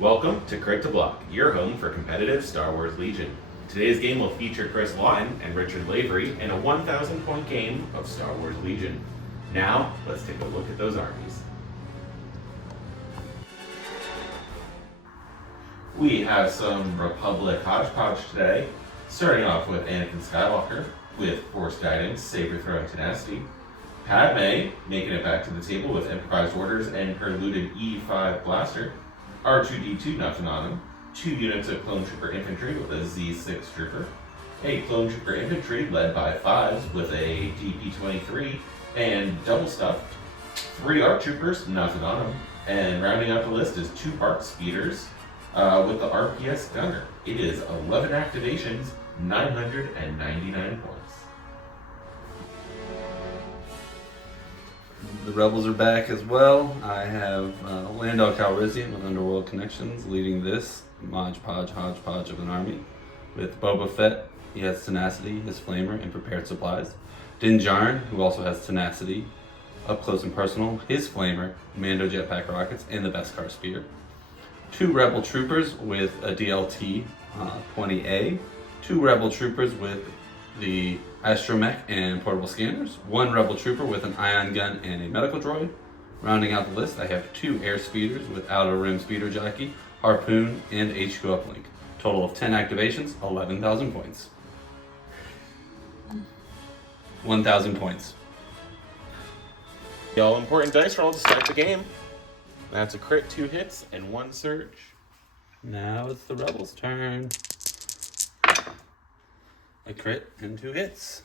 Welcome to Crit to Block, your home for competitive Star Wars Legion. Today's game will feature Chris Lawton and Richard Lavery in a 1,000 point game of Star Wars Legion. Now, let's take a look at those armies. We have some Republic hodgepodge today, starting off with Anakin Skywalker with Force Guidance, Saber Throw, and Tenacity. Padme making it back to the table with Improvised Orders and her looted E5 blaster. R2-D2 nothing on him. 2 units of Clone Trooper Infantry with a Z6 Trooper. A Clone Trooper Infantry led by 5s with a DP-23 and double stuffed. 3 ARC Troopers, nothing on them. And rounding out the list is 2 ARC Speeders with the RPS Gunner. It is 11 activations, 999 points. The Rebels are back as well. I have Lando Calrissian with Underworld Connections leading this hodgepodge of an army. With Boba Fett, he has Tenacity, his Flamer, and Prepared Supplies. Din Djarin, who also has Tenacity, Up Close and Personal, his Flamer, Mando Jetpack Rockets, and the Beskar Spear. 2 Rebel Troopers with a DLT 20A. 2 Rebel Troopers with the Astromech and portable scanners, 1 Rebel Trooper with an ion gun and a medical droid. Rounding out the list, I have 2 Air Speeders with Outer Rim Speeder Jockey, Harpoon, and HQ Uplink. Total of 10 activations, 11,000 points. 1,000 points. The all-important dice roll to start the game. That's a crit, 2 hits, and 1 surge. Now it's the Rebels' turn. A crit and 2 hits.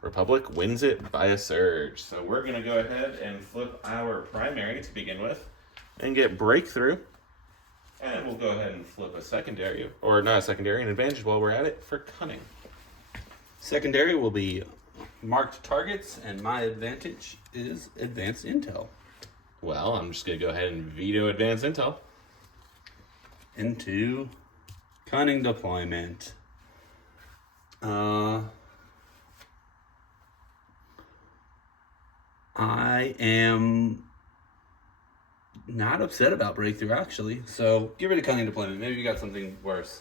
Republic wins it by a surge. So we're going to go ahead and flip our primary to begin with and get breakthrough. And we'll go ahead and flip a secondary, or not a secondary, an advantage while we're at it for cunning. Secondary will be marked targets, and my advantage is advanced intel. Well, I'm just going to go ahead and veto advanced intel. Into cunning deployment. I am not upset about breakthrough, actually. So get rid of cunning deployment. Maybe you got something worse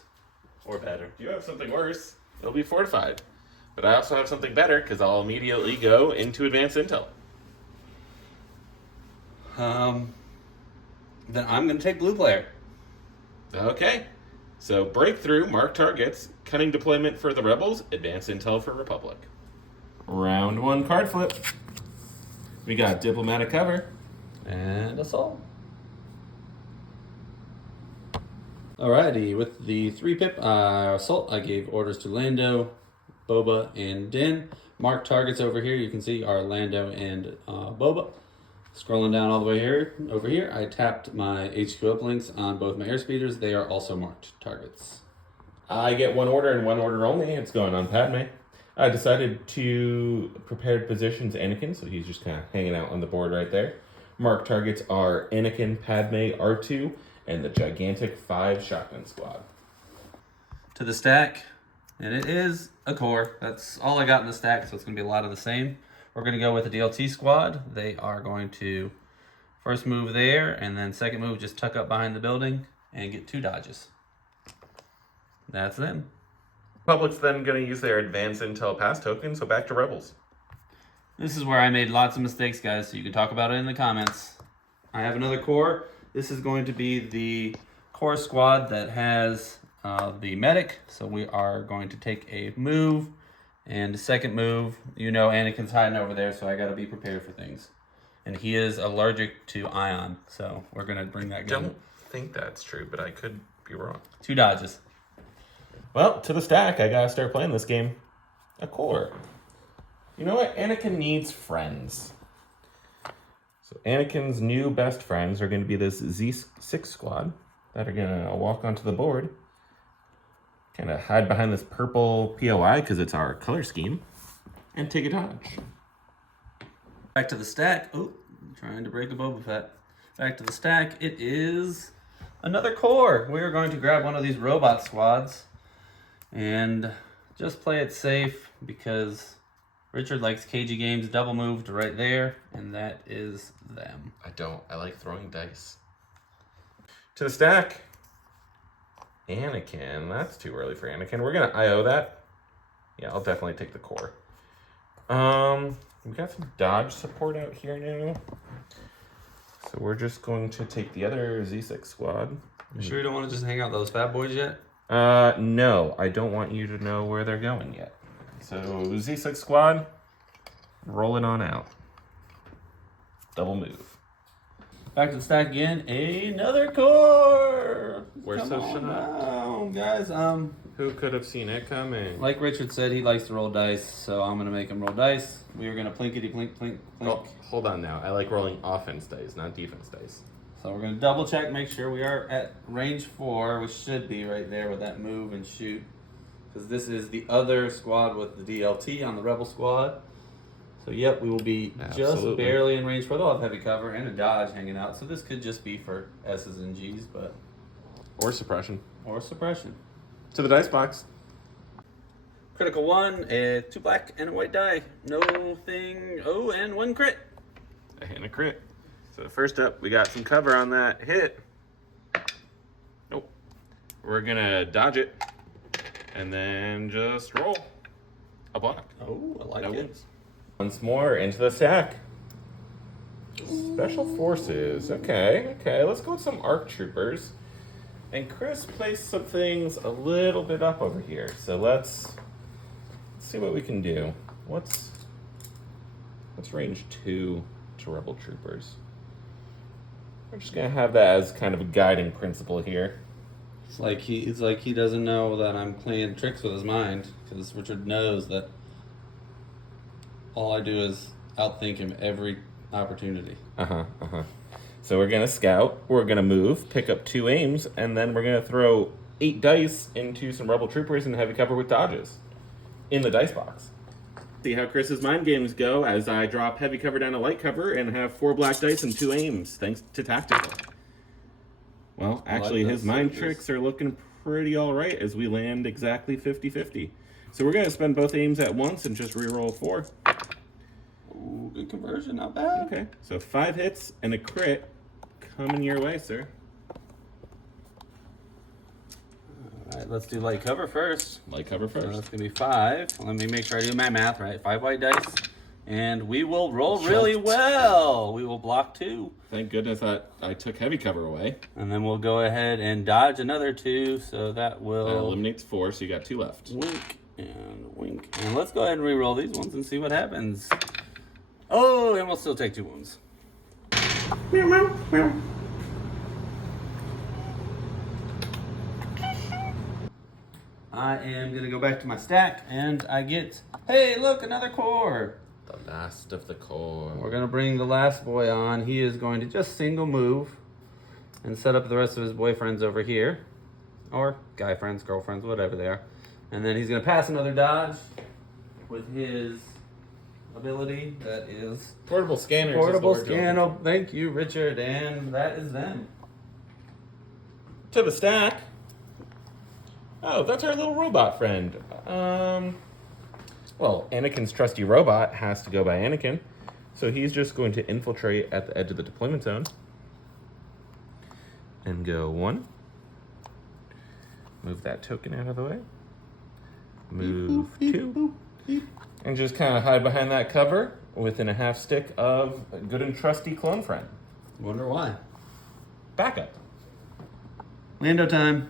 or better. If you have something worse, it'll be fortified. But I also have something better because I'll immediately go into advanced intel. Then I'm going to take blue player. Okay. So breakthrough, mark targets, cunning deployment for the Rebels, advanced intel for Republic. Round 1 card flip. We got diplomatic cover. And assault. Alrighty, with the 3-pip assault, I gave orders to Lando, Boba, and Din. Marked targets over here, you can see are Lando and Boba. Scrolling down all the way over here, I tapped my HQ uplinks on both my airspeeders. They are also marked targets. I get 1 order and 1 order only. It's going on Padme. I decided to prepare positions Anakin, so he's just kind of hanging out on the board right there. Marked targets are Anakin, Padme, R2, and the gigantic 5 shotgun squad. To the stack, and it is a core. That's all I got in the stack, so it's going to be a lot of the same. We're going to go with the DLT squad. They are going to first move there, and then second move just tuck up behind the building and get 2 dodges. That's them. Republic's then going to use their advanced intel pass token, so back to Rebels. This is where I made lots of mistakes, guys, so you can talk about it in the comments. I have another core. This is going to be the core squad that has the medic, so we are going to take a move. And the second move, you know Anakin's hiding over there, so I got to be prepared for things. And he is allergic to ion, so we're going to bring that gun. I don't think that's true, but I could be wrong. 2 dodges. Well, to the stack, I got to start playing this game. A core. You know what? Anakin needs friends. So Anakin's new best friends are going to be this Z6 squad that are going to walk onto the board. Kind of hide behind this purple POI because it's our color scheme. And take a dodge. Back to the stack. Oh, I'm trying to break a Boba Fett. Back to the stack. It is another core. We're going to grab one of these robot squads and just play it safe because Richard likes cagey games. Double moved right there, and that is them. I don't. I like throwing dice. To the stack, Anakin. That's too early for Anakin. We're gonna IO that. Yeah, I'll definitely take the core. We got some dodge support out here now. So we're just going to take the other Z6 squad. You sure you don't want to just hang out those fat boys yet? No, I don't want you to know where they're going yet. So Z6 squad, rolling on out. Double move. Back to the stack again. Another core. We're Come so on shut up. down, guys. Who could have seen it coming? Like Richard said, he likes to roll dice, so I'm gonna make him roll dice. We are gonna plinkety plink plink plink. Oh, hold on now. I like rolling offense dice, not defense dice. So we're gonna double check, make sure we are at range 4, which should be right there with that move and shoot. Because this is the other squad with the DLT on the Rebel squad. So yep, we will be just Absolutely. barely in range 4. They'll have heavy cover and a dodge hanging out. So this could just be for S's and G's, but Or suppression. or suppression. To the dice box. Critical 1, 2 black and a white die. No thing. Oh, and 1 crit. And a crit. So first up, we got some cover on that hit. Nope. We're gonna dodge it. And then just roll. A block. Oh, I like No it. wins. Once more into the stack. Special forces. Okay. Let's go with some ARC troopers. And Chris placed some things a little bit up over here. So let's see what we can do. What's range 2 to Rebel troopers? We're just gonna have that as kind of a guiding principle here. It's like he doesn't know that I'm playing tricks with his mind, because Richard knows that all I do is outthink him every opportunity. So we're gonna scout, we're gonna move, pick up 2 aims, and then we're gonna throw 8 dice into some Rebel troopers and heavy cover with dodges in the dice box. See how Chris's mind games go as I drop heavy cover down to light cover and have 4 black dice and 2 aims, thanks to tactical. Well, actually, his mind tricks are looking pretty alright as we land exactly 50-50. So we're gonna spend both aims at once and just reroll 4. Ooh, good conversion, not bad. Okay, so 5 hits and a crit coming your way, sir. All right, let's do light cover first. Light cover So first. that's gonna be 5. Let me make sure I do my math right. 5 white dice, and we will roll really well. We will block 2, Thank goodness that I took heavy cover away. and then we'll go ahead and dodge another 2. So that will That eliminates 4, so you got 2 left. wink and wink. And let's go ahead and re-roll these ones and see what happens. Oh, and we'll still take 2 wounds. I am gonna go back to my stack, and I get, hey, look, another core. The last of the core. We're gonna bring the last boy on. He is going to just single move and set up the rest of his boyfriends over here, or guy friends, girlfriends, whatever they are. And then he's gonna pass another dodge with his ability that is Portable scanners. portable is the word you're scan. looking Oh, thank you, Richard, and that is them. for. To the stack. Oh, that's our little robot friend. Well, Anakin's trusty robot has to go by Anakin, so he's just going to infiltrate at the edge of the deployment zone and go 1. Move that token out of the way. Move 2. And just kind of hide behind that cover within a half stick of a good and trusty clone friend. Wonder why. Backup. Lando time.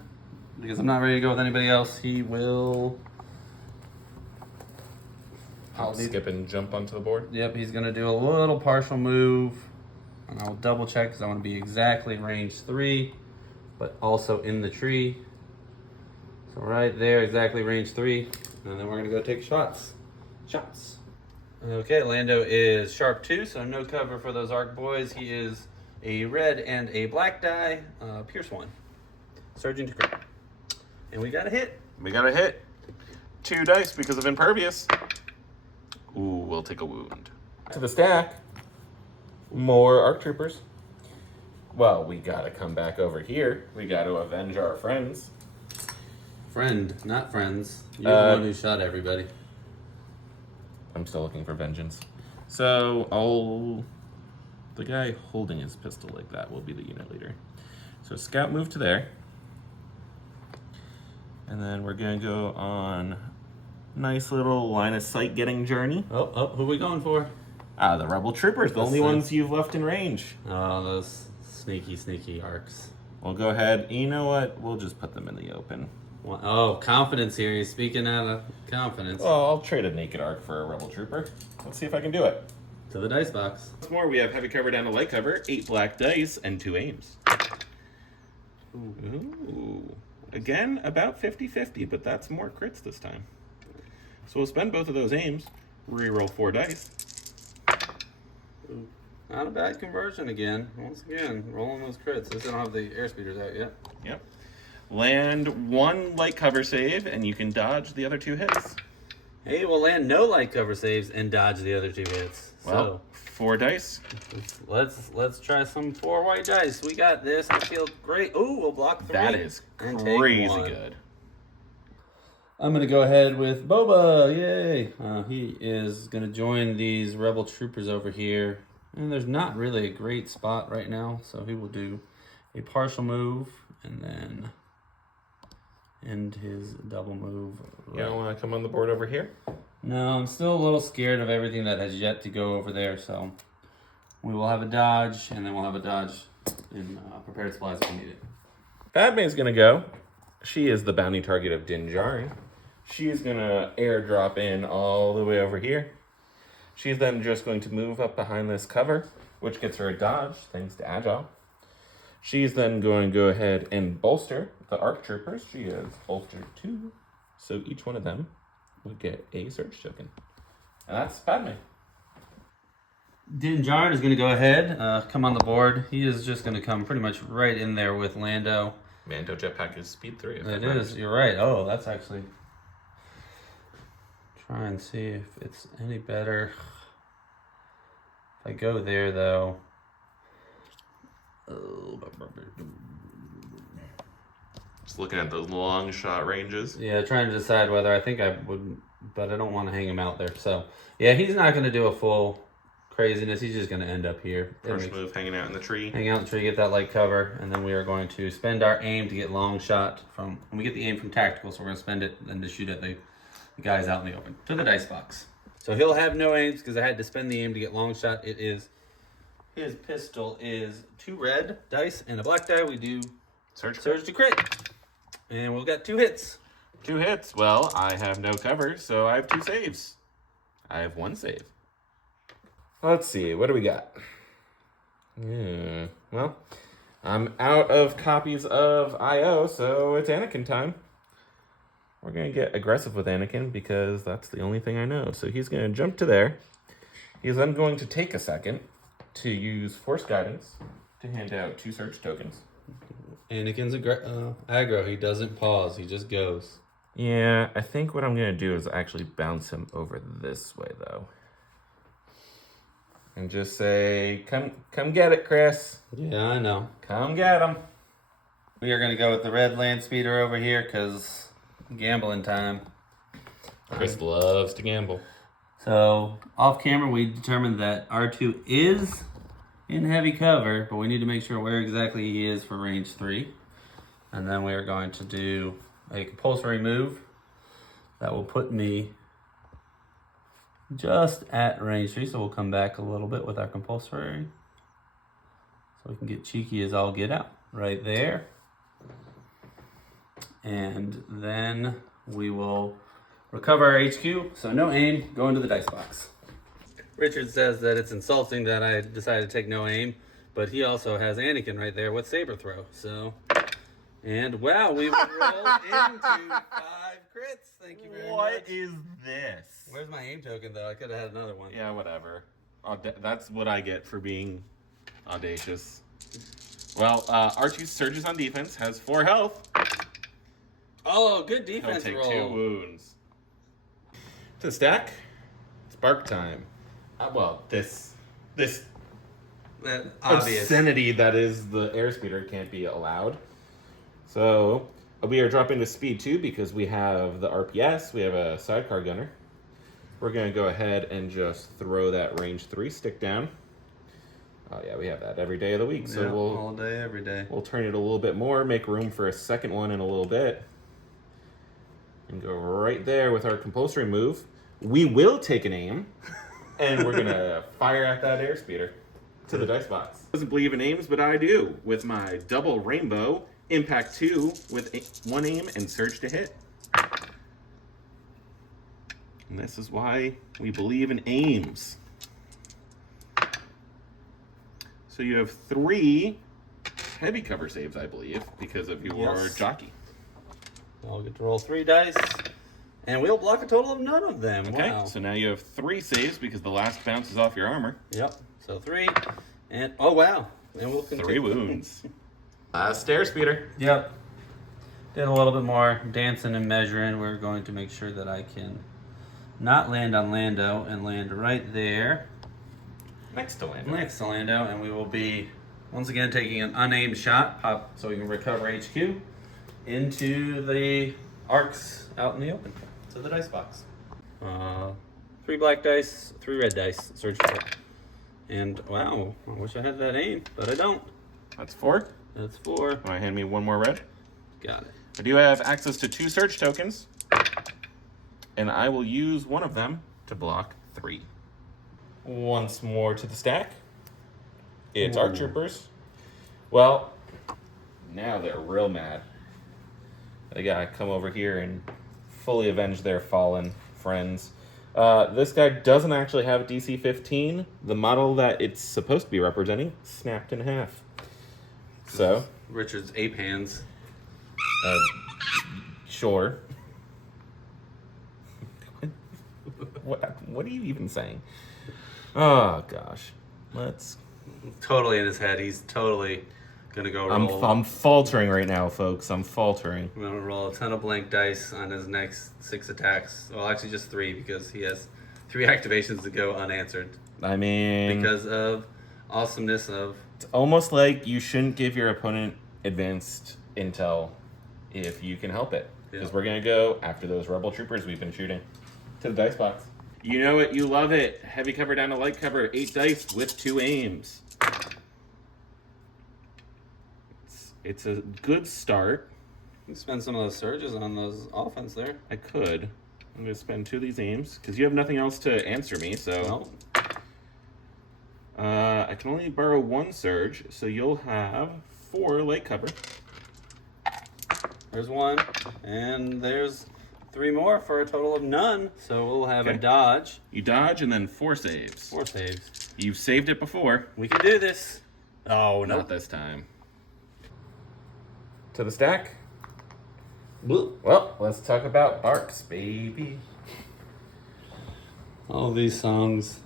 Because I'm not ready to go with anybody else. He will. I'll skip and jump onto the board. Yep, he's gonna do a little partial move, and I'll double check because I want to be exactly range 3, but also in the tree. So right there, exactly range 3, and then we're gonna go take shots. Okay, Lando is sharp 2, so no cover for those arc boys. He is a red and a black die, pierce 1, surging to crit, and we got a hit. We got a hit. 2 dice because of impervious. Ooh, we'll take a wound. To the stack. More ARC troopers. Well, we gotta come back over here. We gotta avenge our friends. Friend, not friends. You're the one who shot everybody. I'm still looking for vengeance. So the guy holding his pistol like that will be the unit leader. So scout move to there. And then we're gonna go on nice little line of sight getting journey. Oh, who are we going for? The Rebel Troopers, the only ones you've left in range. Oh, those sneaky arcs. We'll go ahead. You know what? We'll just put them in the open. Oh, confidence here. He's speaking out of confidence. Well, I'll trade a naked arc for a Rebel Trooper. Let's see if I can do it. To the dice box. Once more, we have heavy cover down to light cover, 8 black dice, and 2 aims. Ooh. Again, about 50-50, but that's more crits this time. So we'll spend both of those aims, reroll 4 dice. Ooh. Not a bad conversion again. Once again, rolling those crits. They don't have the airspeeders out yet. Yep. Land 1 light cover save, and you can dodge the other 2 hits. Hey, we'll land no light cover saves and dodge the other 2 hits. Well, 4 dice. Let's try some 4 white dice. We got this. I feel great. Ooh, we'll block 3. That is crazy good. I'm going to go ahead with Boba. Yay. He is going to join these Rebel Troopers over here. And there's not really a great spot right now. So he will do a partial move and then end his double move. You don't want to come on the board over here? No, I'm still a little scared of everything that has yet to go over there. So we will have a dodge and then we'll have a dodge in prepared supplies if we need it. Padme's going to go. She is the bounty target of Din Djarin. She is going to airdrop in all the way over here. She's then just going to move up behind this cover, which gets her a dodge, thanks to Agile. She's then going to go ahead and bolster the ARC Troopers. She is bolstered 2, so each one of them would get a search token. And that's Padme. Din Djarin is going to go ahead, come on the board. He is just going to come pretty much right in there with Lando. Mando jetpack is speed 3. It is, you're right. Oh, that's actually... Try and see if it's any better. If I go there, though... Just looking at those long shot ranges. Yeah, trying to decide whether I think I would, but I don't want to hang him out there. So, yeah, he's not going to do a full craziness. He's just going to end up here. First move, hanging out in the tree. Hang out in the tree, get that light cover, and then we are going to spend our aim to get long shot from... When we get the aim from tactical, so we're going to spend it and to shoot at the guys out in the open. To the dice box. So he'll have no aims because I had to spend the aim to get long shot. It is... His pistol is 2 red dice and a black die. We do Surge to crit. And we've got 2 hits. 2 hits. Well, I have no cover, so I have 2 saves. I have 1 save. Let's see. What do we got? Well, I'm out of copies of IO, so it's Anakin time. We're going to get aggressive with Anakin because that's the only thing I know. So he's going to jump to there. He's then going to take a second to use Force Guidance to hand out 2 search tokens. Anakin's aggro. He doesn't pause. He just goes. Yeah, I think what I'm going to do is actually bounce him over this way, though. And just say, come get it, Chris. Yeah, I know. Come get him. We are going to go with the red land speeder over here because gambling time. Chris loves to gamble. So, off camera, we determined that R2 is in heavy cover, but we need to make sure where exactly he is for range 3. And then we are going to do a compulsory move that will put me just at range 3. So we'll come back a little bit with our compulsory. So we can get cheeky as all get out right there. And then we will recover our HQ. So no aim, go into the dice box. Richard says that it's insulting that I decided to take no aim, but he also has Anakin right there with saber throw. So, and wow, we roll into 5 crits. Thank you very much. What is this? Where's my aim token though? I could have had another one. Yeah, whatever. That's what I get for being audacious. Well, R2 surges on defense, has 4 health. Oh, good defense He'll take roll. 2 wounds. To the stack, spark time. Well, this Obvious. obscenity that is the airspeeder can't be allowed. So we are dropping to speed 2 because we have the RPS, we have a sidecar gunner. We're going to go ahead and just throw that range 3 stick down. Oh yeah, we have that every day of the week. So Yeah, we'll all day, every day. We'll turn it a little bit more, make room for a second one in a little bit. and go right there with our compulsory move. We will take an aim, and we're going to fire at that airspeeder to the dice box. Doesn't believe in aims, but I do. With my double rainbow, impact 2 with 1 aim and surge to hit. And this is why we believe in aims. So you have 3 heavy cover saves, I believe, because of your jockey. I'll get to roll 3 dice, and we'll block a total of none of them. Okay, wow. So now you have 3 saves because the last bounces off your armor. Yep, so 3, and oh wow. And we'll continue. 3 wounds. Last airspeeder. Yep. Did a little bit more dancing and measuring. We're going to make sure that I can not land on Lando and land right there. Next to Lando. Next to Lando, and we will be once again taking an unaimed shot, pop, so we can recover HQ into the arcs out in the open to the dice box. 3 black dice, 3 red dice. Search for it. And wow, I wish I had that aim, but I don't. That's 4. That's 4. Want to hand me 1 more red? Got it. I do have access to 2 search tokens, and I will use one of them to block 3. Once more to the stack. It's our troopers. Well, now they're real mad. They gotta come over here and fully avenge their fallen friends. This guy doesn't actually have a DC 15. The model that it's supposed to be representing snapped in half. So Richard's ape hands. Sure. What are you even saying? Oh gosh, let's. Totally in his head. He's totally gonna go roll. I'm faltering right now, folks. I'm faltering. I'm gonna roll a ton of blank dice on his next 6 attacks. Well, actually just 3 because he has 3 activations to go unanswered. I mean, Because of awesomeness of. it's almost like you shouldn't give your opponent advanced intel if you can help it, because we're gonna go after those rebel troopers we've been shooting to the dice box. You know it, you love it. Heavy cover down to light cover, 8 dice with 2 aims. It's a good start. You can spend some of those surges on those offense there. I could. I'm gonna spend 2 of these aims because you have nothing else to answer me. So I can only borrow 1 surge, so you'll have 4 light cover. There's 1, and there's 3 more for a total of none. So we'll have a Okay. dodge. You dodge and then 4 saves. 4 saves. You've saved it before. We can do this. Oh, no. Not this time. To the stack. Bloop. Well, let's talk about arcs, baby. All these songs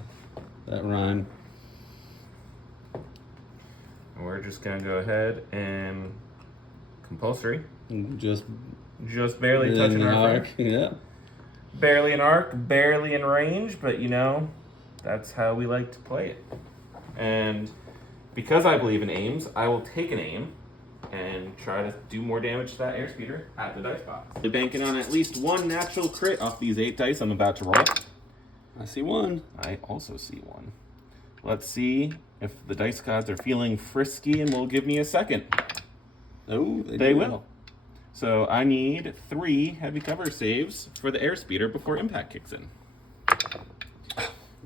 that rhyme. We're just gonna go ahead and compulsory. Just barely touching our arc. friend. Yeah. Barely an arc, barely in range, but you know, that's how we like to play it. And because I believe in aims, I will take an aim and try to do more damage to that airspeeder at the dice box. We're banking on at least 1 natural crit off these 8 dice I'm about to roll. I see 1. I also see 1. Let's see if the dice gods are feeling frisky and will give me a second. Oh, They will. So I need 3 heavy cover saves for the airspeeder before impact kicks in.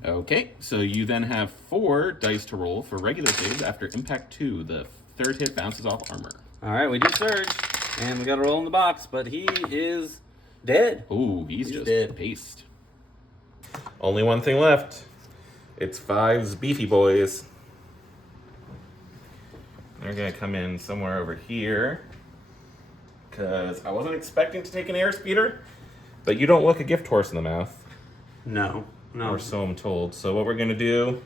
Okay, so you then have 4 dice to roll for regular saves after impact 2. The 3rd hit bounces off armor. All right, we do surge, and we got to roll in the box, but he is dead. Ooh, he's just dead. paced. Only one thing left. It's 5's beefy boys. They're gonna come in somewhere over here, because I wasn't expecting to take an airspeeder, but you don't look a gift horse in the mouth. No. Or so I'm told. So what we're gonna do,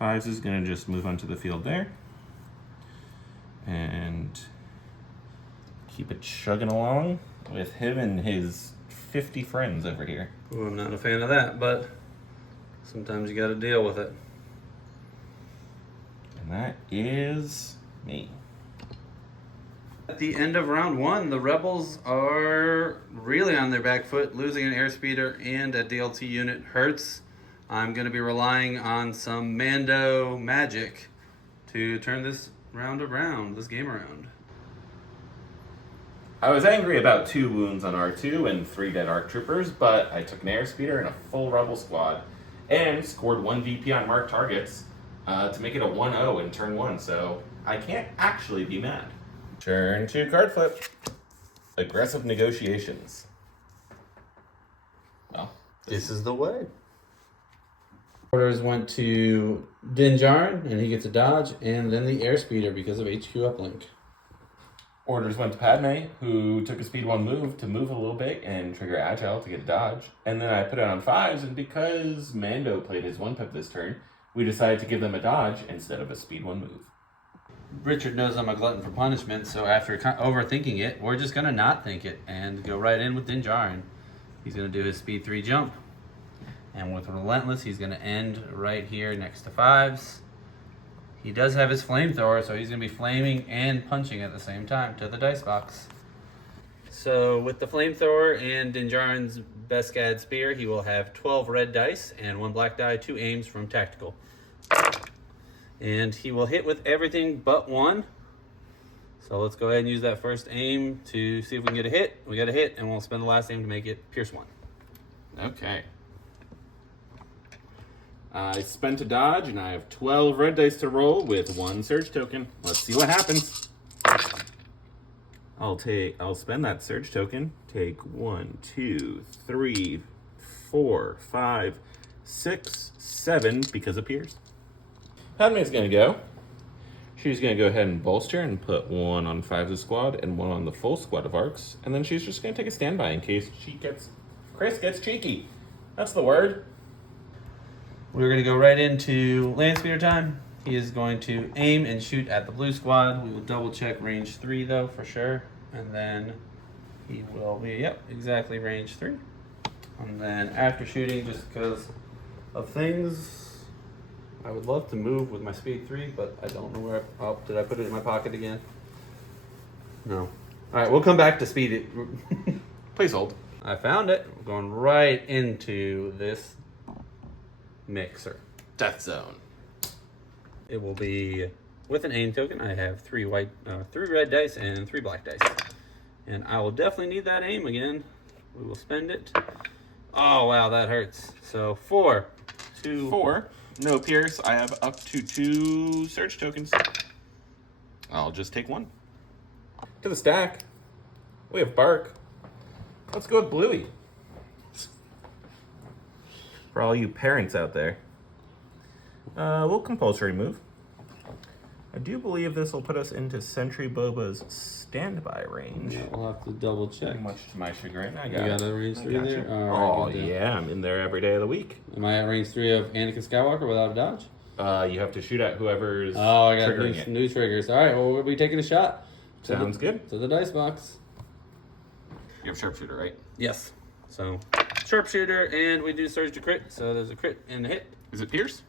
5's is gonna just move onto the field there. And keep it chugging along with him and his 50 friends over here. Ooh, I'm not a fan of that, but sometimes you got to deal with it. And that is me. At the end of round 1, the Rebels are really on their back foot. Losing an airspeeder and a DLT unit hurts. I'm going to be relying on some Mando magic to turn this round around, this game around. I was angry about 2 wounds on R2 and 3 dead ARC troopers, but I took an airspeeder and a full rebel squad, and scored 1 VP on marked targets to make it a 1-0 in turn 1, so I can't actually be mad. Turn 2 card flip. Aggressive negotiations. Well, This is the way. Orders went to Din Djarin, and he gets a dodge, and then the airspeeder because of HQ uplink. orders went to Padme, who took a speed 1 move to move a little bit and trigger agile to get a dodge. And then I put it on 5s, and because Mando played his 1-pip this turn, we decided to give them a dodge instead of a speed 1 move. Richard knows I'm a glutton for punishment, so after overthinking it, we're just going to not think it and go right in with Din Djarin. He's going to do his speed 3 jump. And with Relentless, he's going to end right here next to 5s. He does have his flamethrower, so he's going to be flaming and punching at the same time to the dice box. So with the flamethrower and Din Djarin's Beskad Spear, he will have 12 red dice and 1 black die, 2 aims from Tactical. And he will hit with everything but 1. So let's go ahead and use that first aim to see if we can get a hit. We got a hit, and we'll spend the last aim to make it Pierce 1. Okay. I spent a dodge, and I have 12 red dice to roll with 1 surge token. Let's see what happens. I'll spend that surge token. Take 1, 2, 3, 4, 5, 6, 7 because of Pierce. Padme's gonna go. She's gonna go ahead and bolster and put 1 on 5's squad and 1 on the full squad of arcs, and then she's just gonna take a standby in case Chris gets cheeky. That's the word. We're going to go right into land speeder time. He is going to aim and shoot at the blue squad. We will double check range 3 though for sure. And then he will be, yep, exactly range 3. And then after shooting, just because of things, I would love to move with my speed 3, but I don't know where, oh, did I put it in my pocket again? No. All right, we'll come back to speed it. Please hold. I found it. We're going right into this mixer. Death zone. It will be with an aim token. I have 3 red dice and 3 black dice, and I will definitely need that aim again. We will spend it. Oh wow, that hurts. So 4, 2, 4. No Pierce. I have up to 2 search tokens. I'll just take 1. To the stack. We have Bark. Let's go with Bluey. For all you parents out there. We'll compulsory move. I do believe this will put us into Sentry Boba's standby range. yeah, we'll have to double check. Much to my chagrin, I You got got it. a range 3 Gotcha. there? Oh, All right, good deal. yeah, I'm in there every day of the week. Am I at range 3 of Anakin Skywalker without a dodge? You have to shoot at whoever's Oh, I got triggering it. new triggers. All right, well, we'll be taking a shot. Sounds good. To the dice box. You have sharpshooter, right? Yes. So, sharpshooter, and we do surge to crit. So there's a crit and a hit. Is it Pierce?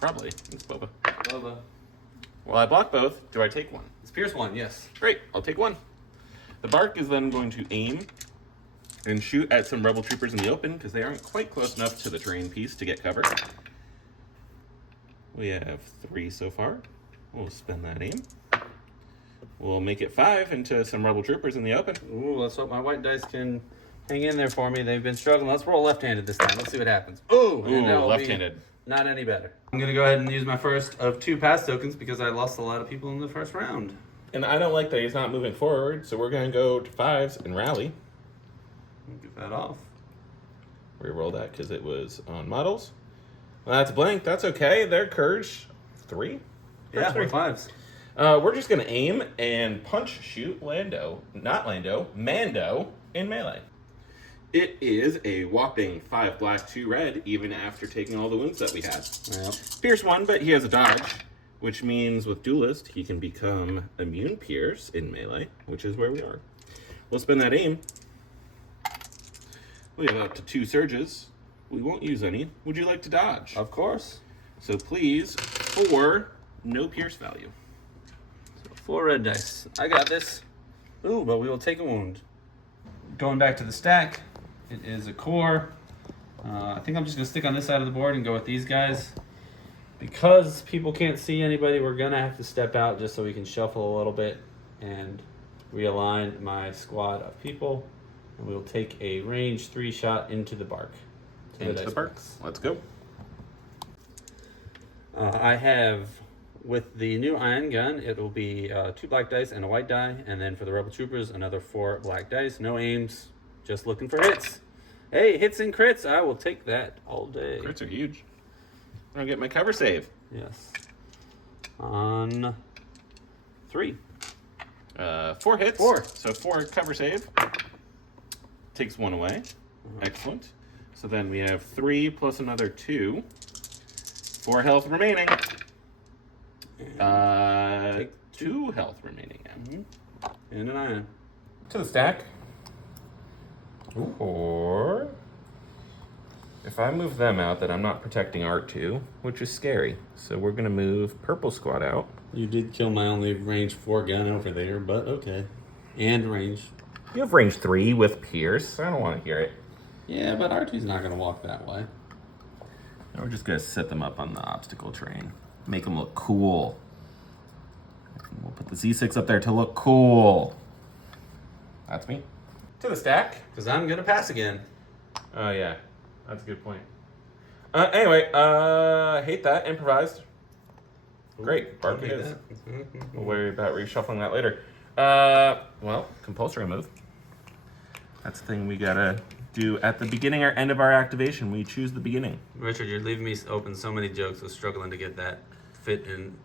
Probably. It's Boba. Boba. Well, I block both. Do I take 1? It's Pierce 1, yes. Great, I'll take 1. The Bark is then going to aim and shoot at some rebel troopers in the open because they aren't quite close enough to the terrain piece to get cover. We have 3 so far. We'll spend that aim. We'll make it 5 into some rebel troopers in the open. Ooh, let's hope my white dice can hang in there for me. They've been struggling. Let's roll left-handed this time. Let's see what happens. Ooh, and that will be left-handed. not any better. I'm going to go ahead and use my first of 2 pass tokens because I lost a lot of people in the first round. And I don't like that he's not moving forward, so we're going to go to 5s and rally. Get that off. Reroll that because it was on models. Well, that's blank. That's okay. They're Courage 3. Yeah, 3. 5s. We're just going to aim and punch shoot Mando in melee. It is a whopping 5 black, 2 red, even after taking all the wounds that we had. Yep. Pierce 1, but he has a dodge, which means with Duelist, he can become immune Pierce in melee, which is where we are. We'll spend that aim. We have up to 2 surges. We won't use any. Would you like to dodge? Of course. So please, 4, no Pierce value. 4 red dice. I got this. Ooh, but we will take a wound. Going back to the stack, it is a core. I think I'm just going to stick on this side of the board and go with these guys. Because people can't see anybody, we're going to have to step out just so we can shuffle a little bit and realign my squad of people, and we'll take a range 3 shot into the bark. Into the barks. Let's go. I have, with the new iron gun, it will be 2 black dice and a white die, and then for the Rebel Troopers, another 4 black dice. No aims, just looking for hits. Hey, hits and crits, I will take that all day. Crits are huge. I'll get my cover save. Yes. On 3. 4 hits. 4. So 4 cover save. Takes 1 away. Excellent. So then we have 3 plus another 2. 4 health remaining. 2 health remaining. And an iron. To the stack. Or if I move them out, then I'm not protecting R2, which is scary. So we're gonna move Purple Squad out. You did kill my only range 4 gun over there, but okay. And range. You have range 3 with Pierce. I don't want to hear it. Yeah, but R2's not going to walk that way. We're just gonna set them up on the obstacle terrain. Make them look cool. We'll put the Z6 up there to look cool. That's me. To the stack. Because I'm going to pass again. Oh, yeah. That's a good point. Anyway, hate that. Improvised. Great. Bark it is. We'll worry about reshuffling that later. Well, compulsory move. That's the thing we gotta do at the beginning or end of our activation. We choose the beginning. Richard, you're leaving me open so many jokes. I was struggling to get that fit in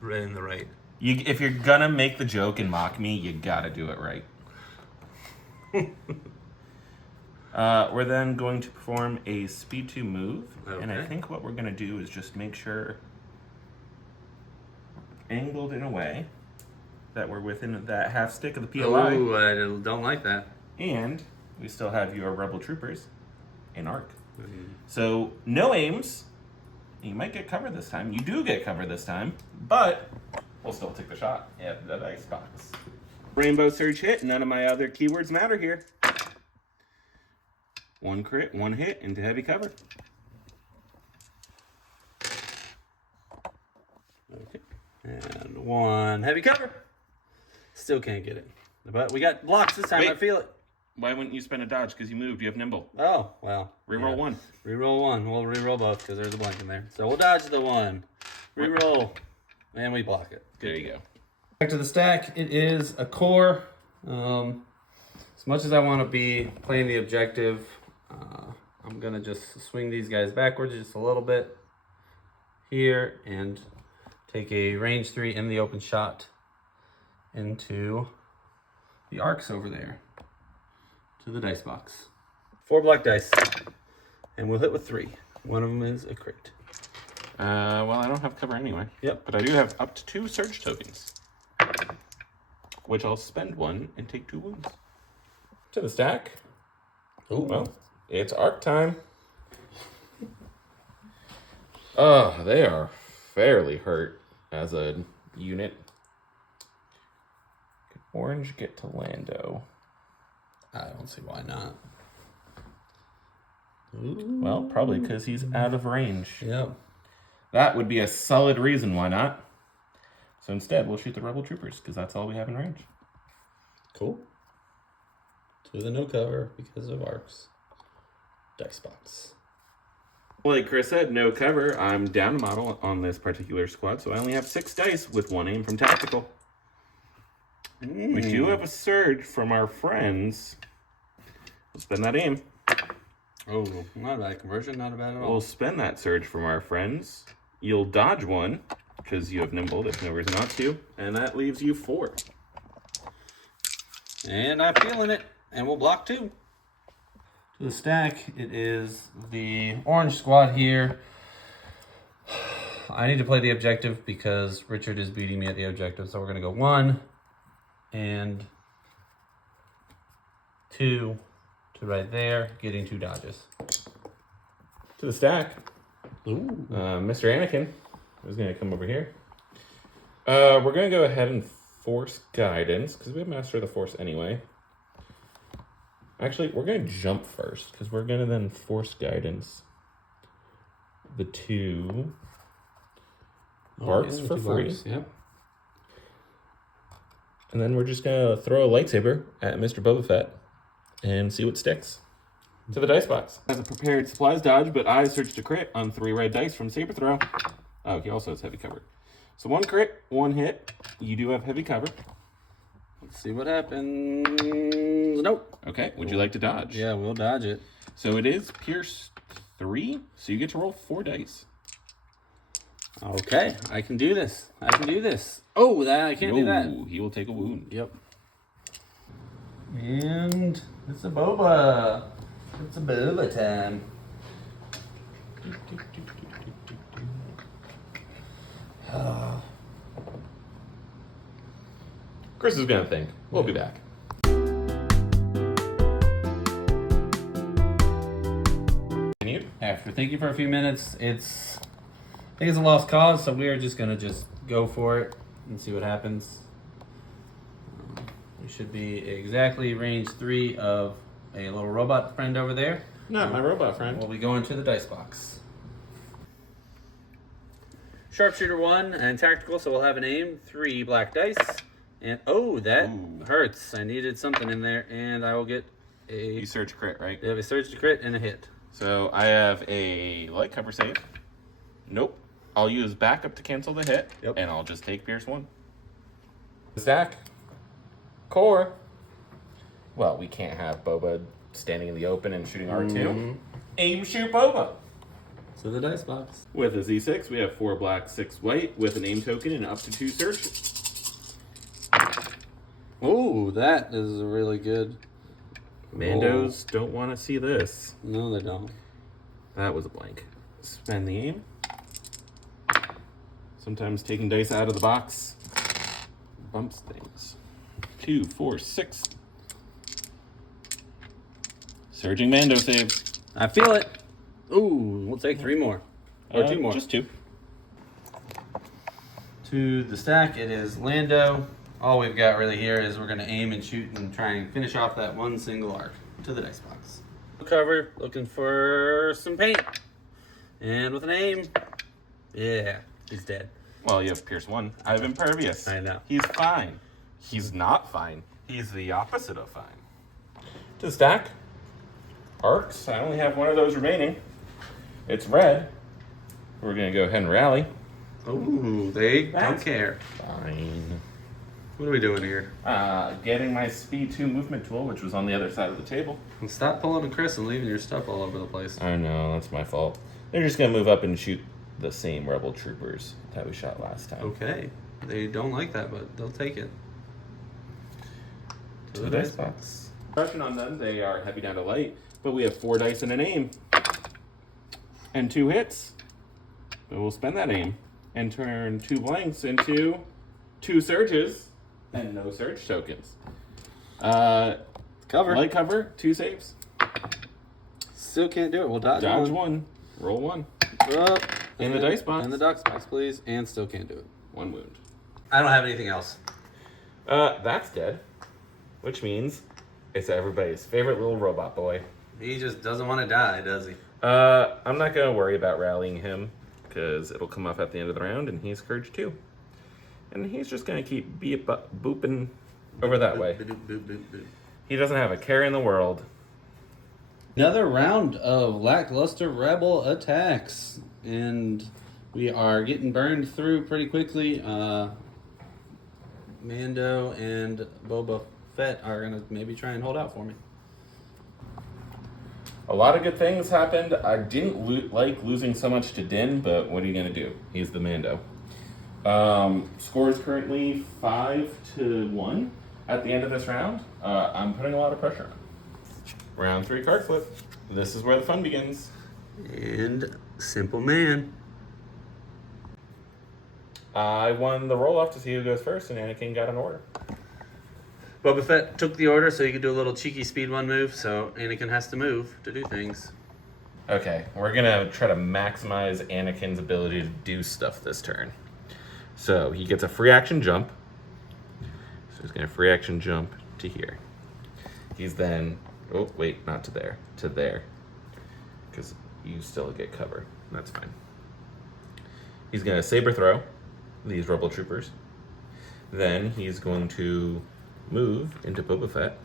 the right. If you're gonna make the joke and mock me, you gotta do it right. We're then going to perform a speed 2 move. Okay. And I think what we're gonna do is just make sure angled in a way that we're within that half stick of the POI. Ooh, I don't like that. And we still have your Rebel Troopers in arc. So no aims. You might get cover this time. You do get cover this time, but we'll still take the shot at the dice box. Rainbow Surge hit. None of my other keywords matter here. 1 crit, 1 hit into heavy cover. Okay. And 1 heavy cover. Still can't get it. But we got blocks this time. Wait. I feel it. Why wouldn't you spend a dodge? Because you moved. You have nimble. Oh, well. Reroll 1. Reroll 1. We'll reroll both because there's a blank in there. So we'll dodge the 1. Reroll. And we block it. There you go. Back to the stack. It is a core. As much as I want to be playing the objective, I'm going to just swing these guys backwards just a little bit here and take a range 3 in the open shot into the arcs over there to the dice box. 4 black dice, and we'll hit with 3. One of them is a crit. Well, I don't have cover anyway. Yep. But I do have up to 2 surge tokens, which I'll spend 1 and take 2 wounds. To the stack. Oh, Well, it's arc time. Oh, they are fairly hurt as a unit. Could Orange get to Lando? I don't see why not. Well, probably because he's out of range. Yep. That would be a solid reason why not. So instead, we'll shoot the Rebel Troopers, because that's all we have in range. Cool. To the no cover because of arcs. Dice box. Like Chris said, no cover. I'm down a model on this particular squad, so I only have 6 dice with 1 aim from tactical. We do have a surge from our friends. We'll spend that aim. Oh, not a bad conversion. Not bad at all. We'll spend that surge from our friends. You'll dodge 1, because you have nimble. There's no reason not to. And that leaves you 4. And I'm feeling it. And we'll block 2. To the stack, it is the orange squad here. I need to play the objective because Richard is beating me at the objective. So we're going to go 1 and 2 to right there, getting 2 dodges. To the stack. Ooh. Mr. Anakin is going to come over here. We're going to go ahead and force guidance, because we have Master of the Force anyway. Actually, we're going to jump first, because we're going to then force guidance the 2 barks for free. Yep. And then we're just gonna throw a lightsaber at Mr. Boba Fett and see what sticks to the dice box. Has a prepared supplies dodge, but I searched a crit on 3 red dice from saber throw. Oh, he also has heavy cover. So 1 crit, 1 hit. You do have heavy cover. Let's see what happens. Nope. Okay, would you like to dodge? Yeah, we'll dodge it. So it is pierce 3, so you get to roll 4 dice. Okay, I can do this. Oh, I can't do that. He will take a wound. Yep. And it's a boba. It's a boba time. Chris is gonna think. We'll be back. After thinking for a few minutes, I think it's a lost cause, so we are just gonna go for it and see what happens. We should be exactly range 3 of a little robot friend over there. Not my robot friend. We'll be going to the dice box. Sharpshooter 1 and tactical, so we'll have an aim. 3 black dice. And that hurts. I needed something in there, and I will get You search crit, right? They have a surge to crit and a hit. So I have a light cover save. Nope. I'll use backup to cancel the hit, and I'll just take Pierce 1. Stack. Core. Well, we can't have Boba standing in the open and shooting R2. Aim, shoot Boba. So the dice box. With a Z6, we have 4 black, 6 white, with an aim token and up to 2 search. Oh, that is really good. Mandos don't want to see this. No, they don't. That was a blank. Spend the aim. Sometimes taking dice out of the box bumps things. 2, 4, 6. Surging Mando save. I feel it. Ooh, we'll take 3 more. Or 2 more. Just 2. To the stack, it is Lando. All we've got really here is we're going to aim and shoot and try and finish off that one single arc to the dice box. Cover, looking for some paint. And with an aim, yeah, he's dead. Well, you have Pierce 1. I have Impervious. I know. He's fine. He's not fine. He's the opposite of fine. To the stack. Arcs. I only have one of those remaining. It's red. We're going to go ahead and rally. Ooh, they don't care. Fine. What are we doing here? Getting my speed 2 movement tool, which was on the other side of the table. And stop pulling a Chris and leaving your stuff all over the place. I know, that's my fault. They're just going to move up and shoot the same rebel troopers that we shot last time. Okay. They don't like that, but they'll take it. To the dice box. Question on them, they are heavy down to light, but we have 4 dice and an aim. And 2 hits. But we'll spend that aim and turn 2 blanks into 2 surges and no surge tokens. Cover. Light cover, 2 saves. Still can't do it. We'll dodge Dodge one. 1. Roll 1. In the dice box. In the dice box, please. And still can't do it. 1 wound. I don't have anything else. That's dead. Which means it's everybody's favorite little robot boy. He just doesn't want to die, does he? I'm not going to worry about rallying him because it'll come off at the end of the round and he's Courage 2. And he's just going to keep booping over that way. He doesn't have a care in the world. Another round of lackluster rebel attacks. And we are getting burned through pretty quickly. Mando and Boba Fett are going to maybe try and hold out for me. A lot of good things happened. I didn't like losing so much to Din, but what are you going to do? He's the Mando. Score is currently 5-1 at the end of this round. I'm putting a lot of pressure on. Round 3 card flip. This is where the fun begins. And Simple Man. I won the roll-off to see who goes first, and Anakin got an order. Boba Fett took the order so he could do a little cheeky speed 1 move, so Anakin has to move to do things. Okay, we're gonna try to maximize Anakin's ability to do stuff this turn. So he gets a free action jump. So he's gonna free action jump to here. He's then, oh wait, not to there, to there. Because you still get cover, that's fine. He's gonna saber throw these rebel troopers. Then he's going to move into Boba Fett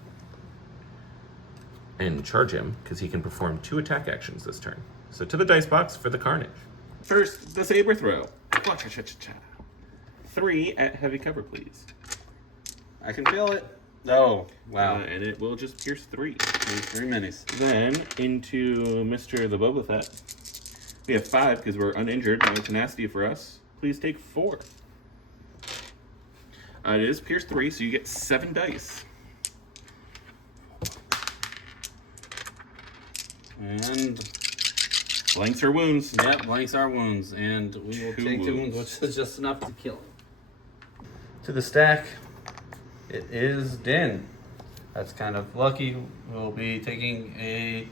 and charge him because he can perform 2 attack actions this turn. So to the dice box for the carnage. First, the saber throw. 3 at heavy cover, please. I can feel it. Oh, wow. And it will just pierce 3. 3 minis. Then into Mr. the Boba Fett. We have 5 because we're uninjured. No tenacity for us. Please take 4. It is pierce 3, so you get 7 dice. And Blanks or wounds. yep, blanks are wounds, and we will 2 take 2 wounds. wounds, which is just enough to kill him. To the stack, it is Din. That's kind of lucky. We'll be taking a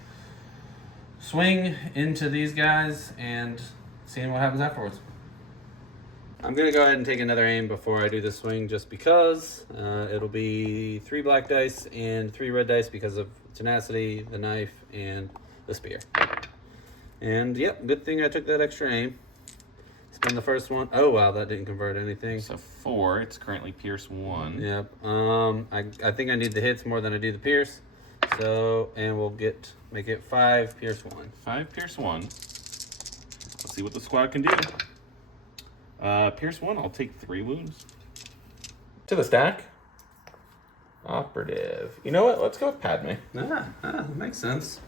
swing into these guys and seeing what happens afterwards. I'm gonna go ahead and take another aim before I do the swing, just because it'll be 3 black dice and 3 red dice because of tenacity, the knife, and the spear. And yep, good thing I took that extra aim. Spend the first one. Oh wow, that didn't convert anything. So 4. It's currently pierce 1. Yep. I think I need the hits more than I do the pierce. So, and we'll make it 5 pierce 1. 5 pierce 1. Let's see what the squad can do. Pierce 1, I'll take 3 wounds. To the stack. Operative. You know what? Let's go with Padme. Makes sense.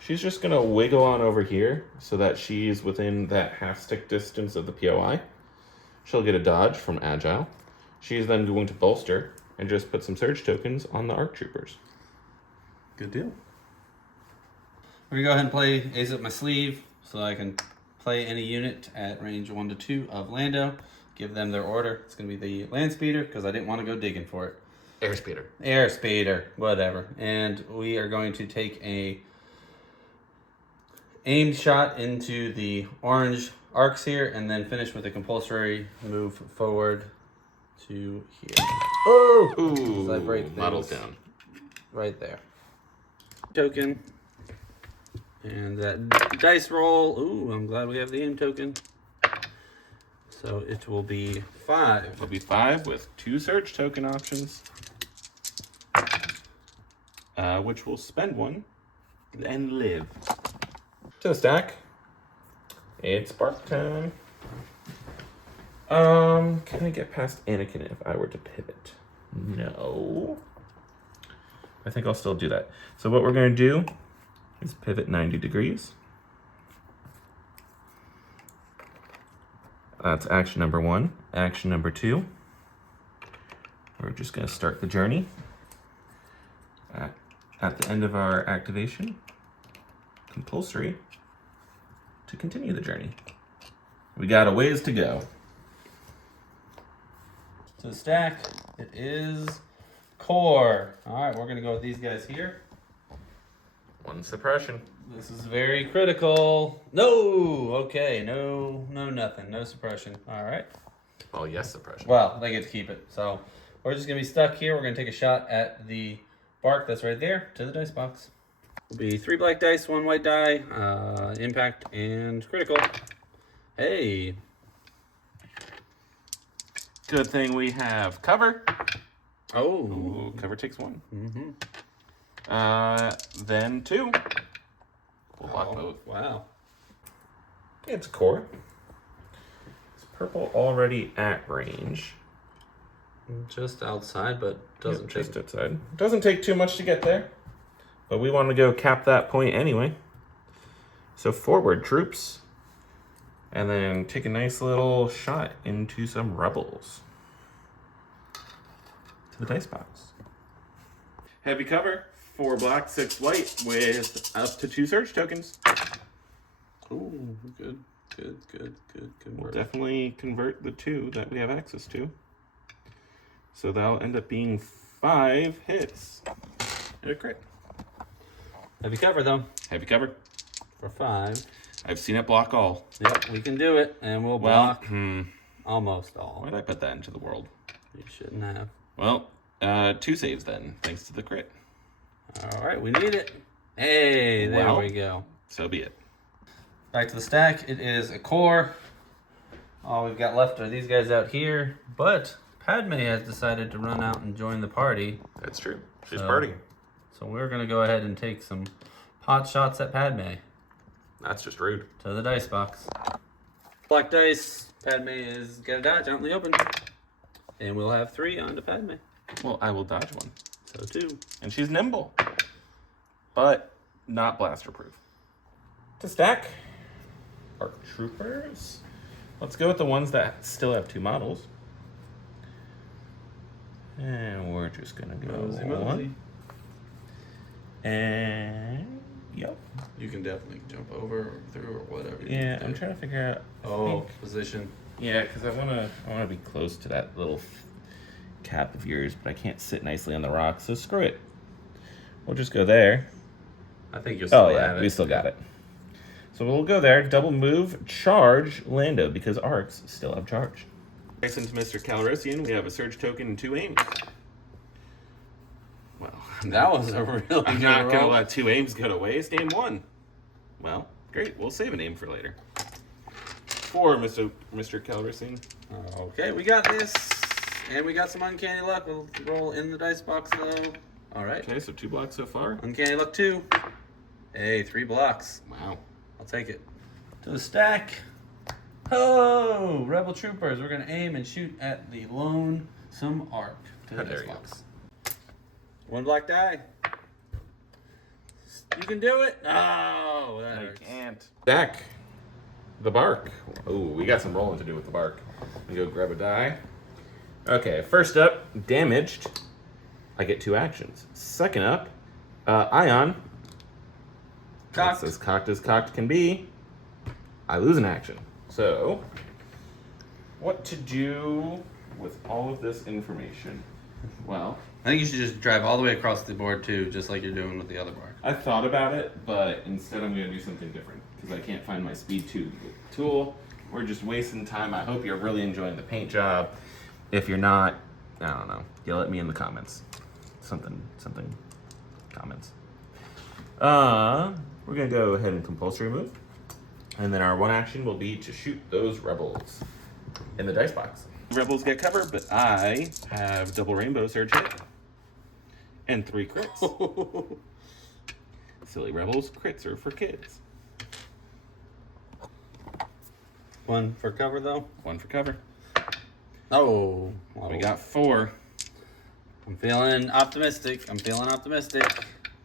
She's just going to wiggle on over here so that she's within that half stick distance of the POI. She'll get a dodge from Agile. She's then going to bolster and just put some surge tokens on the ARC Troopers. Good deal. I'm gonna go ahead and play Ace Up My Sleeve so I can play any unit at range 1 to 2 of Lando. Give them their order. It's gonna be the land speeder because I didn't want to go digging for it. Air speeder, whatever. And we are going to take a aimed shot into the orange arcs here, and then finish with a compulsory move forward to here. Oh! Ooh, I break models things. down. Right there. Token. And that dice roll. Ooh, I'm glad we have the aim token. So it will be 5. It'll be 5 with 2 search token options. Which will spend 1 and live. To the stack. It's bark time. Can I get past Anakin if I were to pivot? No. I think I'll still do that. So what we're going to do is pivot 90 degrees. That's action number 1. Action number 2. We're just going to start the journey. At the end of our activation, compulsory to continue the journey. We got a ways to go. To the stack, it is core. Alright, we're going to go with these guys here. 1 suppression. This is very critical. No! Okay, no, nothing. No suppression. Alright. Well, yes, suppression. Well, they get to keep it. So we're just going to be stuck here. We're going to take a shot at the bark that's right there to the dice box. Will be 3 black dice, 1 white die, impact, and critical. Hey. Good thing we have cover. Oh. Ooh, cover takes 1. Mm-hmm. Then 2. We'll block both. Wow. It's core. Is purple already at range? Just outside, but doesn't Yep, just outside. Doesn't take too much to get there. But we want to go cap that point anyway. So forward, troops. And then take a nice little shot into some rebels. To the dice box. Heavy cover. 4 black, 6 white with up to 2 search tokens. Ooh, good. We'll definitely convert the 2 that we have access to. So that'll end up being 5 hits. And a crit. Heavy cover, though. Heavy cover. For 5. I've seen it block all. Yep, we can do it. And we'll block almost all. Why did I put that into the world? You shouldn't have. Well, 2 saves then, thanks to the crit. Alright, we need it. Hey, there Well, we go. So be it. Back to the stack. It is a core. All we've got left are these guys out here. But Padme has decided to run out and join the party. That's true. She's So- partying. So we're going to go ahead and take some pot shots at Padme That's just rude. to the dice box. Black dice. Padme is got to dodge out in the open. And we'll have 3 on to Padme. Well, I will dodge one. So 2. And she's nimble. But not blaster proof. To stack our troopers. Let's go with the ones that still have 2 models. And we're just gonna go Mosey, one. mosey. And yep. You can definitely jump over or through or whatever. you Yeah, need to I'm do. trying to figure out. I Oh, think- position. Yeah, because I wanna be close to that little cap of yours, but I can't sit nicely on the rock, so screw it. We'll just go there. I think you'll still Oh yeah, have it. we still got it. So we'll go there, double move, charge Lando, because arcs still have charge. Next into Mr. Calrissian, we have a surge token and 2 aims. Well, That was a really I'm good not gonna roll. let 2 aims go to waste. Aim 1. Well, great. We'll save an aim for later. 4, Mr. Calrissian. Okay, we got this. And we got some uncanny luck. We'll roll in the dice box though. All right. Okay, so 2 blocks so far. Uncanny luck 2. Hey, 3 blocks. Wow. I'll take it. To the stack. Oh, Rebel Troopers. We're going to aim and shoot at the lonesome arc. To the Oh, there dice you go. box. 1 black die. You can do it. Oh, that I hurts. can't. Stack the bark. Oh, we got some rolling to do with the bark. Let me go grab a die. Okay, first up, damaged. I get 2 actions. Second up, Ion. Cocked. That's as cocked as cocked can be. I lose an action. So, what to do with all of this information? Well, I think you should just drive all the way across the board too, just like you're doing with the other bark. I thought about it, but instead I'm going to do something different because I can't find my speed 2 tool. We're just wasting time. I hope you're really enjoying the paint job. If you're not, I don't know. Yell at me in the comments. Something comments. We're going to go ahead and compulsory move. And then our 1 action will be to shoot those rebels in the dice box. Rebels get covered, but I have double rainbow surge hit and 3 crits. Silly rebels, crits are for kids. 1 for cover though. 1 for cover. Oh, We got 4. I'm feeling optimistic.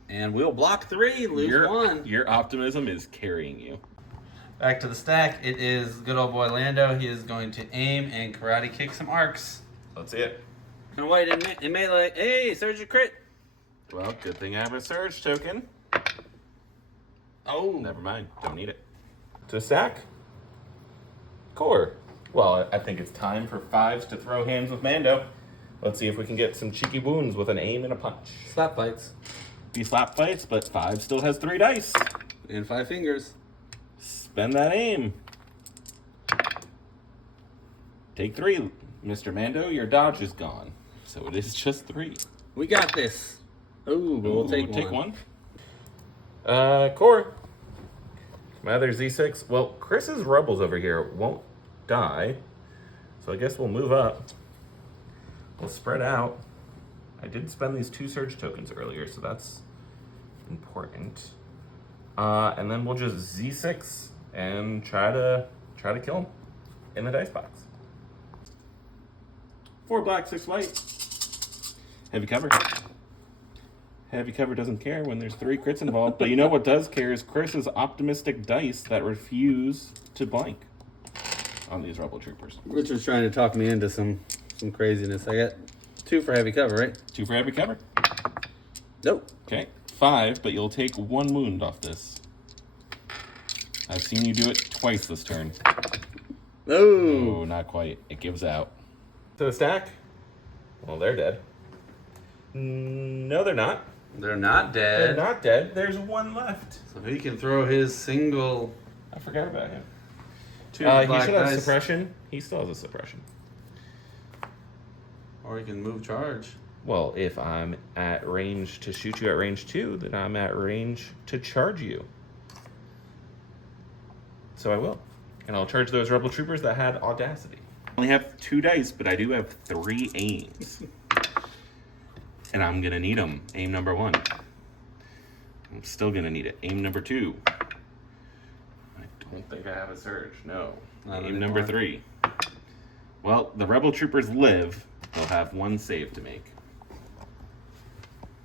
And we'll block 3, lose 1. Your optimism is carrying you. Back to the stack. It is good old boy Lando. He is going to aim and karate kick some arcs. Let's see it. No, wait, in melee. Hey, surge a crit. Well, good thing I have a surge token. Oh, Never mind. Don't need it. To sack. Core. Well, I think it's time for 5s to throw hands with Mando. Let's see if we can get some cheeky wounds with an aim and a punch. slap fights. Be slap fights, but 5 still has 3 dice. And 5 fingers. Spend that aim. Take 3, Mr. Mando. Your dodge is gone. So it is just 3. We got this. Ooh, but we'll take one. Core. My other Z6. Well, Chris's rebels over here won't die. So I guess we'll move up. We'll spread out. I did spend these 2 surge tokens earlier, so that's important. And then we'll just Z6 and try to kill him in the dice box. 4 black, 6 white. Heavy cover. Heavy cover doesn't care when there's 3 crits involved, but you know what does care is Chris's optimistic dice that refuse to blank on these rebel troopers. Richard's trying to talk me into some craziness. I got 2 for heavy cover, right? 2 for heavy cover. Nope. Okay, 5, but you'll take 1 wound off this. I've seen you do it twice this turn. Oh. Oh, not quite. It gives out. To the stack. Well, they're dead. No, they're not. They're not They're dead. not dead. There's 1 left. So he can throw his single. I forgot about him. 2 He black should have dice. suppression. He still has a suppression. Or he can move charge. Well, if I'm at range to shoot you at range 2, then I'm at range to charge you. So I will. And I'll charge those rebel troopers that had audacity. only have 2 dice, but I do have 3 aims. And I'm gonna need them. Aim number 1. I'm still gonna need it. Aim number 2. I don't think I have a surge. No. Aim number 3. Well, the rebel troopers live. They'll have 1 save to make.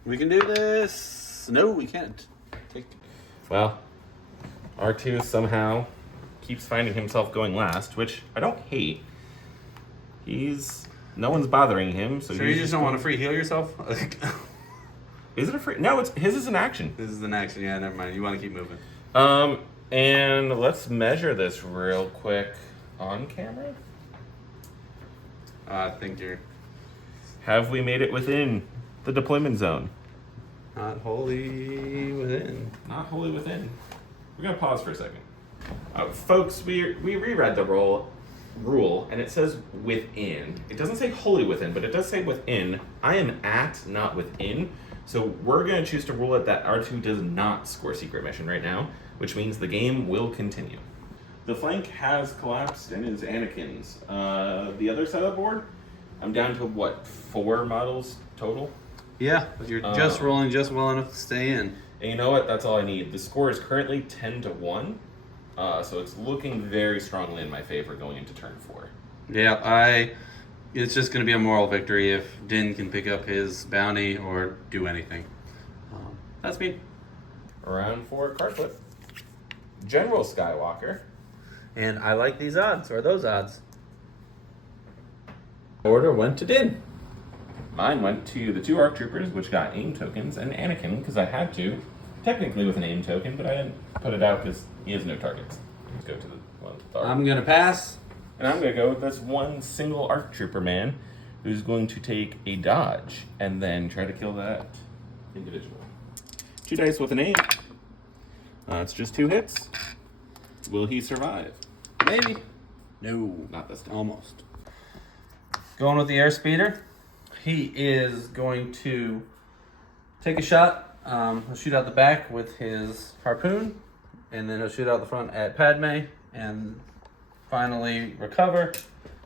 We can do this. No, we can't. Well, R2 somehow keeps finding himself going last, which I don't hate. No one's bothering him, so you just don't want to free heal yourself? Is it a free? No, his is an action. This is an action. Yeah, never mind. You want to keep moving. And let's measure this real quick on camera. I think you're Have we made it within the deployment zone? not wholly within. Not wholly within. We're gonna pause for a second. Folks, we reread the rule, and it says within. It doesn't say wholly within, but it does say within. I am at, not within. So we're gonna choose to rule it that R2 does not score secret mission right now, which means the game will continue. The flank has collapsed and is Anakin's. The other side of the board, I'm down to what, 4 models total? Yeah, but you're just rolling just well enough to stay in. And you know what? That's all I need. The score is currently 10-1, so it's looking very strongly in my favor going into turn 4. Yeah, it's just going to be a moral victory if Din can pick up his bounty or do anything. That's me. Round 4 card flip. General Skywalker. And I like these odds, or those odds. Order went to Din. Mine went to the 2 ARC Troopers, which got aim tokens, and Anakin, because I had to, technically with an aim token, but I didn't put it out because he has no targets. Let's go to the one with the ARC. I'm going to pass. And I'm going to go with this one single ARC Trooper man who's going to take a dodge and then try to kill that individual. 2 dice with an aim. It's just 2 hits. Will he survive? Maybe. No. Not this time. Almost. Going with the airspeeder. He is going to take a shot. He'll shoot out the back with his harpoon, and then he'll shoot out the front at Padme, and finally recover,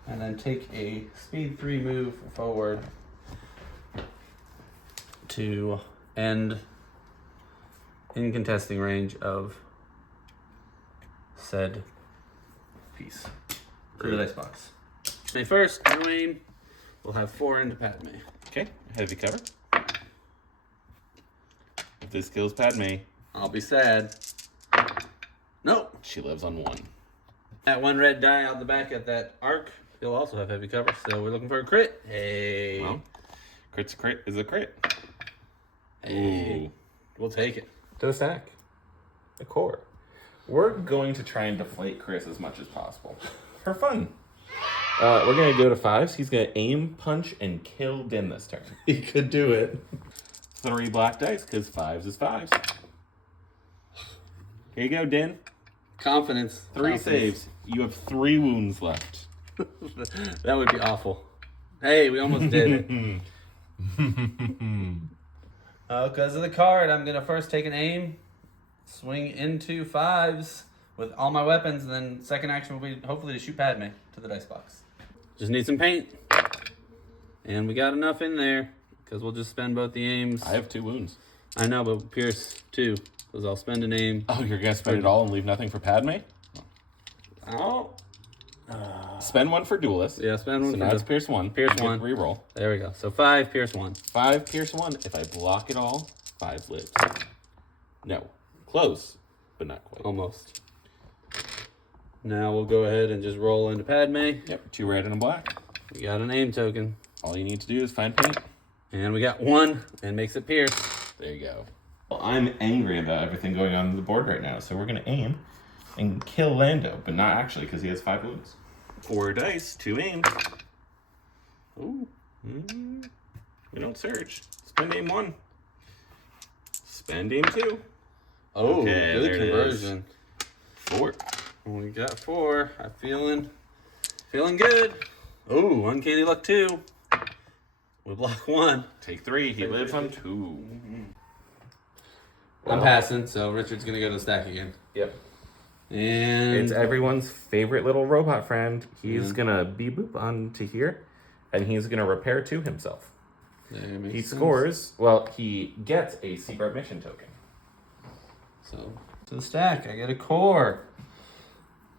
and then take a speed 3 move forward to end in contesting range of said piece. To the dice box. Stay first, no aim. We'll have 4 into Padme. Okay, heavy cover. If this kills Padme, I'll be sad. Nope. she lives on 1. That 1 red die out the back at that arc, he'll also have heavy cover, so we're looking for a crit. Hey. Well, crit's a crit is a crit. Hey. Ooh. We'll take it. To the stack. The core. We're going to try and deflate Chris as much as possible. For fun. We're going to go to 5s. He's going to aim, punch, and kill Din this turn. He could do it. 3 black dice, because 5s is 5s. Here you go, Din. Confidence. 3 saves. You have 3 wounds left. That would be awful. Hey, we almost did it. Because of the card, I'm going to first take an aim, swing into 5s with all my weapons, and then second action will be hopefully to shoot Padme to the dice box. Just need some paint. And we got enough in there, because we'll just spend both the aims. I have 2 wounds. I know, but Pierce 2, because I'll spend an aim. Oh, you're going to spend it all and leave nothing for Padme? Oh. Spend 1 for Duelist. Yeah, spend 1 So for now it's Pierce 1. Pierce You get 1. Reroll. There we go. So 5, Pierce 1. 5, Pierce 1. If I block it all, 5 lives. No. Close, but not quite. Almost. Now we'll go ahead and just roll into Padme. Yep, 2 red and a black. We got an aim token. All you need to do is find paint. And we got 1, and makes it Pierce. There you go. Well, I'm angry about everything going on the board right now, so we're going to aim and kill Lando, but not actually, because he has 5 wounds. 4 dice, 2 aims. Ooh. We don't search. Spend aim 1. Spend aim 2. Oh, Okay, good there it conversion. 4. We got 4. I'm feeling good. Oh, uncanny luck 2. We block 1. Take 3. He lives on 2. I'm passing, so Richard's gonna go to the stack again. Yep. And It's everyone's favorite little robot friend. He's gonna beep boop onto here, and he's gonna repair to himself. He scores. Well, he gets a secret mission token. So to the stack, I get a core.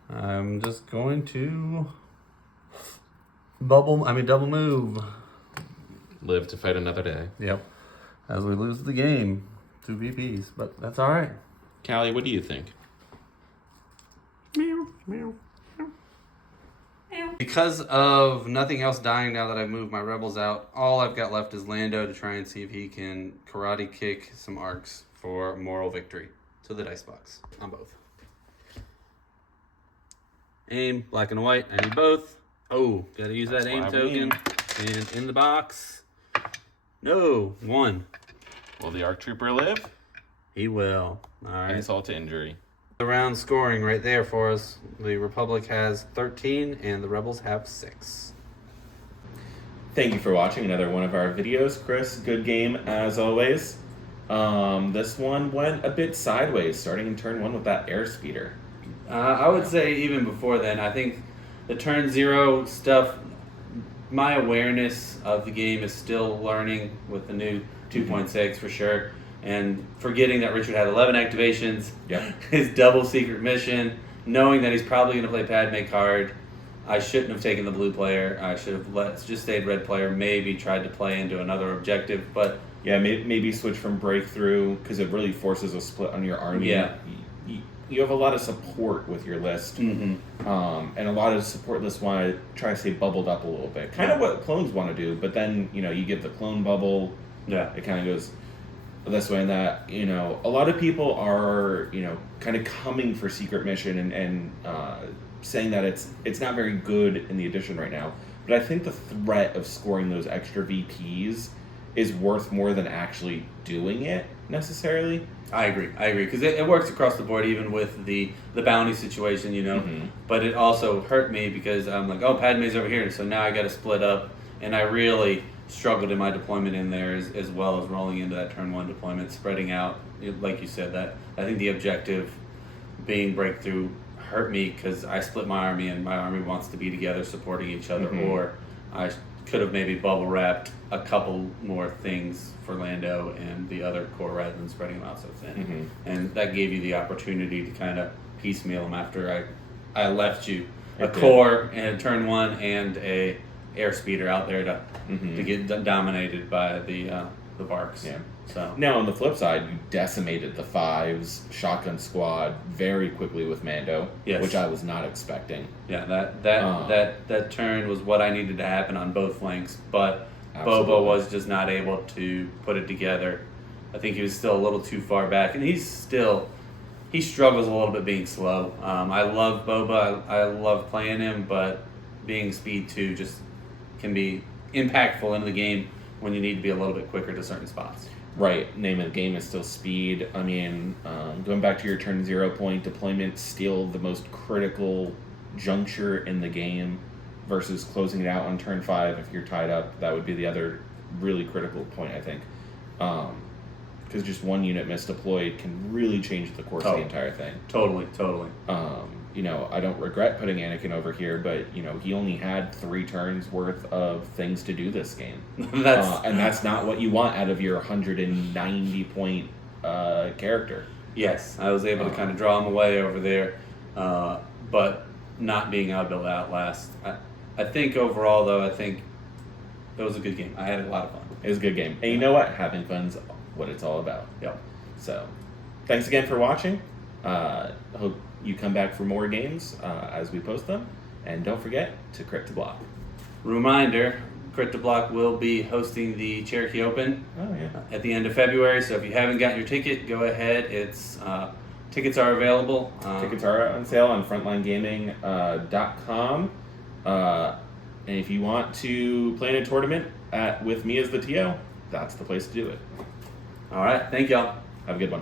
I'm just going to double move. Live to fight another day. Yep. As we lose the game, 2 VPs, but that's all right. Callie, what do you think? Because of nothing else dying now that I've moved my rebels out, all I've got left is Lando to try and see if he can karate kick some arcs for moral victory. To the dice box on both. Aim, black and white. I need both. Oh, gotta use that aim token. And in the box. No, 1. Will the ARC Trooper live? He will. All right. Insult to injury. The round scoring right there for us. The Republic has 13 and the Rebels have 6. Thank you for watching another one of our videos, Chris. Good game as always. This one went a bit sideways, starting in turn 1 with that airspeeder. I would say even before then, I think the turn 0 stuff, my awareness of the game is still learning with the new 2.6 for sure. And forgetting that Richard had 11 activations, his double secret mission, knowing that he's probably going to play Padme card. I shouldn't have taken the blue player. I should have just stayed red player, maybe tried to play into another objective. But yeah, maybe switch from breakthrough because it really forces a split on your army. Yeah. You have a lot of support with your list, and a lot of support lists want to try to stay bubbled up a little bit. Kind of what clones want to do, but then, you give the clone bubble. Yeah. It kind of goes this way and that. A lot of people are, kind of coming for secret mission and saying that it's not very good in the edition right now. But I think the threat of scoring those extra VPs is worth more than actually doing it necessarily. I agree, because it works across the board, even with the bounty situation, But it also hurt me because I'm like, oh, Padme's over here, so now I got to split up, and I really struggled in my deployment in there as well as rolling into that turn 1 deployment, spreading out, like you said. That I think the objective being breakthrough hurt me because I split my army, and my army wants to be together supporting each other, or I could have maybe bubble wrapped a couple more things for Lando and the other core rather than spreading them out so thin. And that gave you the opportunity to kind of piecemeal them after I left you a core and turn 1 and a airspeeder out there to get dominated by the Barks. Yeah. So now on the flip side, you decimated the 5's shotgun squad very quickly with Mando, which I was not expecting. Yeah, that turn was what I needed to happen on both flanks, but Absolutely. Boba was just not able to put it together. I think he was still a little too far back, and he struggles a little bit being slow. I love Boba, I love playing him, but being speed 2 just can be impactful in the game when you need to be a little bit quicker to certain spots. Right, name of the game is still speed. I mean, going back to your turn 0 point, deployment's still the most critical juncture in the game versus closing it out on turn 5 if you're tied up. That would be the other really critical point, I think. Because just one unit misdeployed can really change the course of the entire thing. Totally. I don't regret putting Anakin over here, but, he only had 3 turns worth of things to do this game. And that's not what you want out of your 190 point character. Yes, I was able to kind of draw him away over there, but not being able to outlast. I think overall, though, it was a good game. I had a lot of fun. It was a good game. And you know what? Having fun's what it's all about. Yep. So, thanks again for watching. Hope you come back for more games as we post them. And don't forget to crit to block. Reminder, Crit to Block will be hosting the Cherokee Open at the end of February. So if you haven't gotten your ticket, go ahead. Tickets are available. Tickets are on sale on frontlinegaming.com. And if you want to play in a tournament with me as the TO, that's the place to do it. All right. Thank y'all. Have a good one.